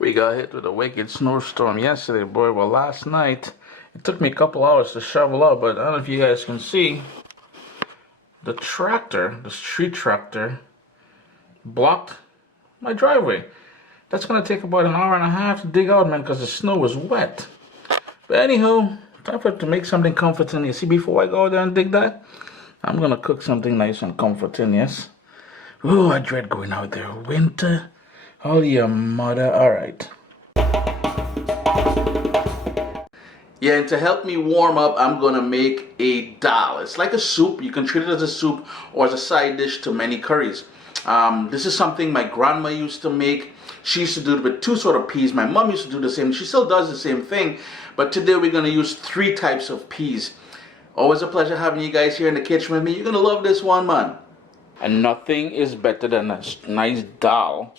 We got hit with a wicked snowstorm yesterday, boy. Well, last night, it took me a couple hours to shovel up, but I don't know if you guys can see, the tractor, the street tractor, blocked my driveway. That's gonna take about an hour and a half to dig out, man, because the snow was wet. But anyhow, time for to make something comforting. You see, before I go there and dig that, I'm gonna cook something nice and comforting, yes? Oh, I dread going out there. Winter. Oh, your mother. All right. Yeah, and to help me warm up, I'm gonna make a dal. It's like a soup. You can treat it as a soup or as a side dish to many curries. This is something my grandma used to make. She used to do it with two sort of peas. My mom used to do the same. She still does the same thing. But today we're gonna use 3 types of peas. Always a pleasure having you guys here in the kitchen with me. You're gonna love this one, man. And nothing is better than a nice dal.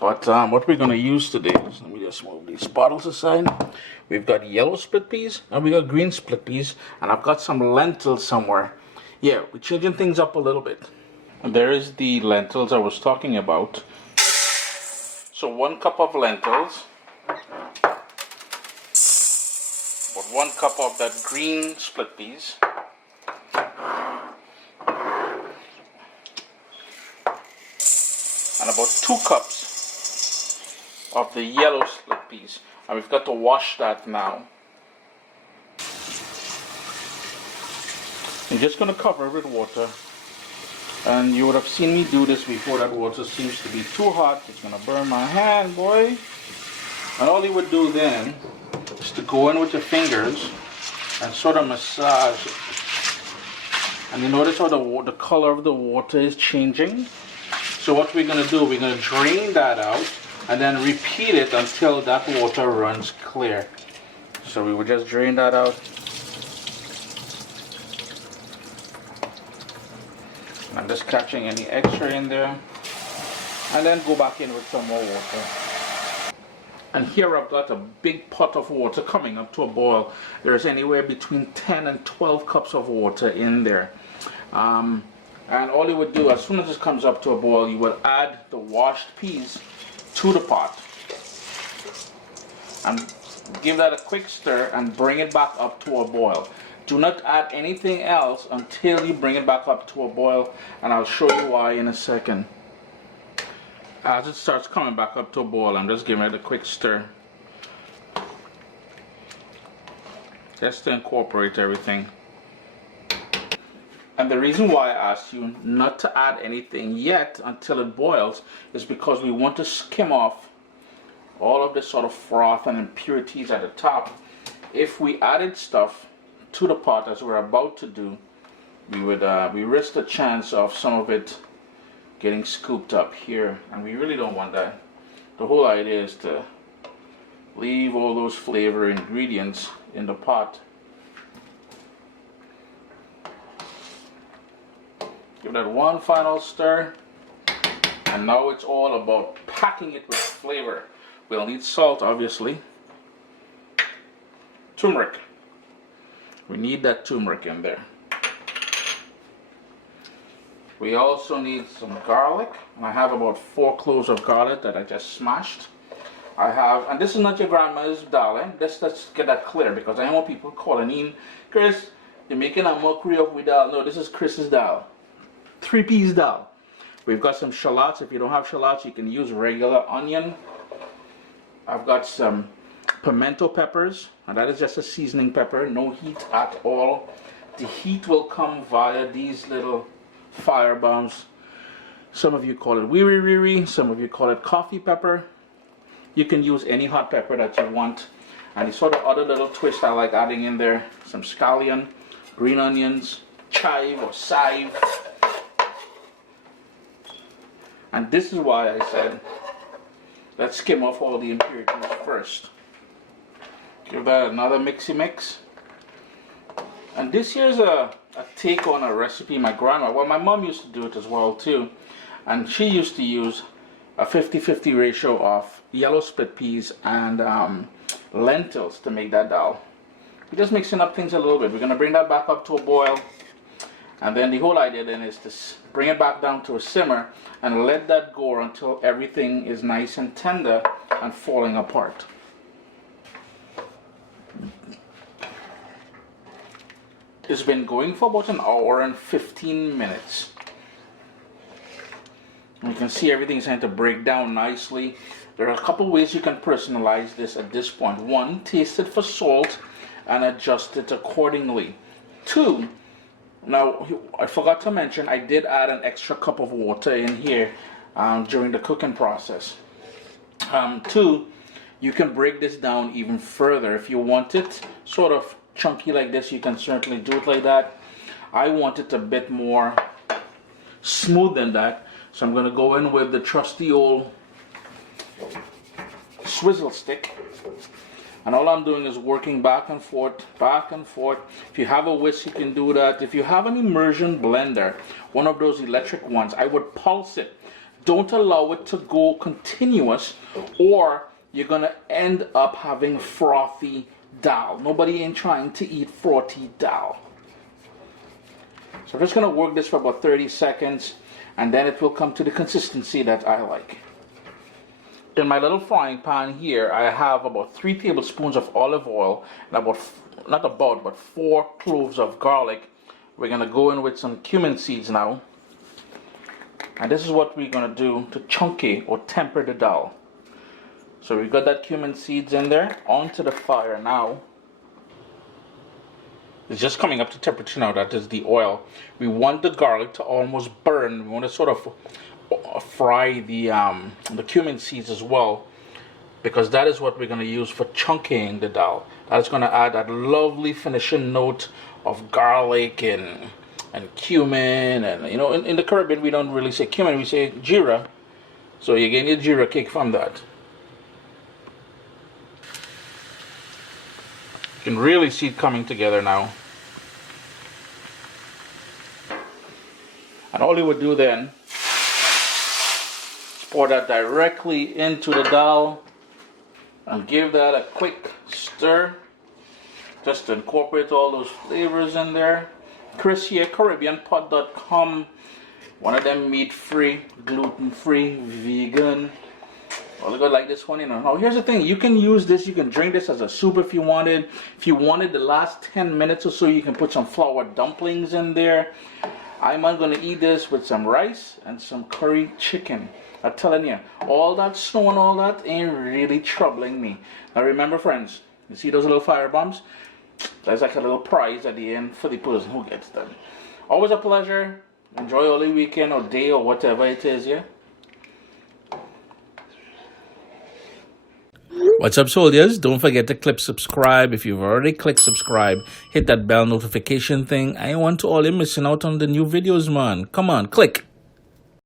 But what we're going to use today is, let me just move these bottles aside. We've got yellow split peas and we got green split peas. And I've got some lentils somewhere. Yeah, we're changing things up a little bit. And there is the lentils I was talking about. So 1 cup of lentils. About 1 cup of that green split peas. And about 2 cups of the yellow split peas, and we've got to wash that now. I'm just going to cover it with water, and you would have seen me do this before. That water seems to be too hot. It's going to burn my hand, boy. And all you would do then is to go in with your fingers and sort of massage it. And you notice how the color of the water is changing. So what we're going to do, we're going to drain that out and then repeat it until that water runs clear. So we will just drain that out. I'm just catching any extra in there. And then go back in with some more water. And here I've got a big pot of water coming up to a boil. There's anywhere between 10 and 12 cups of water in there. And all you would do, as soon as this comes up to a boil, you would add the washed peas to the pot and give that a quick stir and bring it back up to a boil. Do not add anything else until you bring it back up to a boil, and I'll show you why in a second. As it starts coming back up to a boil, I'm just giving it a quick stir just to incorporate everything. And the reason why I asked you not to add anything yet until it boils is because we want to skim off all of this sort of froth and impurities at the top. If we added stuff to the pot as we're about to do, we risk the chance of some of it getting scooped up here, and we really don't want that. The whole idea is to leave all those flavor ingredients in the pot. Give that one final stir, and now it's all about packing it with flavor. We'll need salt, obviously. Turmeric. We need that turmeric in there. We also need some garlic, and I have about 4 cloves of garlic that I just smashed. I have, and this is not your grandma's dal, eh? Let's get that clear, because I don't want people calling in, Chris, you're making a mockery of my dal. No, this is Chris's dal. 3 piece dal. We've got some shallots. If you don't have shallots, you can use regular onion. I've got some pimento peppers, and that is just a seasoning pepper, no heat at all. The heat will come via these little fire bombs. Some of you call it wiri, some of you call it coffee pepper. You can use any hot pepper that you want. And the sort of other little twist I like adding in there, some scallion, green onions, chive or chive. And this is why I said, let's skim off all the impurities first. Give that another mixy mix. And this here's a take on a recipe my grandma, well, my mom used to do it as well too. And she used to use a 50-50 ratio of yellow split peas and lentils to make that dal. We're just mixing up things a little bit. We're going to bring that back up to a boil. And then the whole idea then is to bring it back down to a simmer and let that go until everything is nice and tender and falling apart. It's been going for about an hour and 15 minutes. You can see everything's starting to break down nicely. There are a couple ways you can personalize this at this point. One, taste it for salt and adjust it accordingly. Two, now I forgot to mention I did add an extra cup of water in here during the cooking process. Two, you can break this down even further. If you want it sort of chunky like this, you can certainly do it like that. I want it a bit more smooth than that, so I'm going to go in with the trusty old swizzle stick, and all I'm doing is working back and forth, back and forth. If you have a whisk, you can do that. If you have an immersion blender, one of those electric ones, I would pulse it. Don't allow it to go continuous, or you're gonna end up having frothy dal. Nobody ain't trying to eat frothy dal. So I'm just gonna work this for about 30 seconds, and then it will come to the consistency that I like. In my little frying pan here, I have about 3 tablespoons of olive oil and about 4 cloves of garlic. We're gonna go in with some cumin seeds now. And this is what we're gonna do to chunky or temper the dal. So we've got that cumin seeds in there, onto the fire now. It's just coming up to temperature now, that is the oil. We want the garlic to almost burn. We want to sort of fry the cumin seeds as well, because that is what we're going to use for chunking the dal. That's going to add that lovely finishing note of garlic and cumin. And you know, in the Caribbean we don't really say cumin, we say geera. So you're getting your geera kick from that. You can really see it coming together now. And all you would do then, pour that directly into the dal and give that a quick stir just to incorporate all those flavors in there. Chris here, CaribbeanPot.com. One of them meat-free, gluten-free, vegan. Well, look like this one, you know. Now here's the thing, you can use this, you can drink this as a soup if you wanted. If you wanted the last 10 minutes or so, you can put some flour dumplings in there. I'm going to eat this with some rice and some curry chicken. I'm telling you, all that snow and all that ain't really troubling me. Now remember, friends, you see those little fire bombs? There's like a little prize at the end for the person who gets them. Always a pleasure. Enjoy all the weekend or day or whatever it is, yeah? What's up, soldiers? Don't forget to click subscribe. If you've already clicked subscribe, hit that bell notification thing. I want to all you missing out on the new videos, man. Come on, click.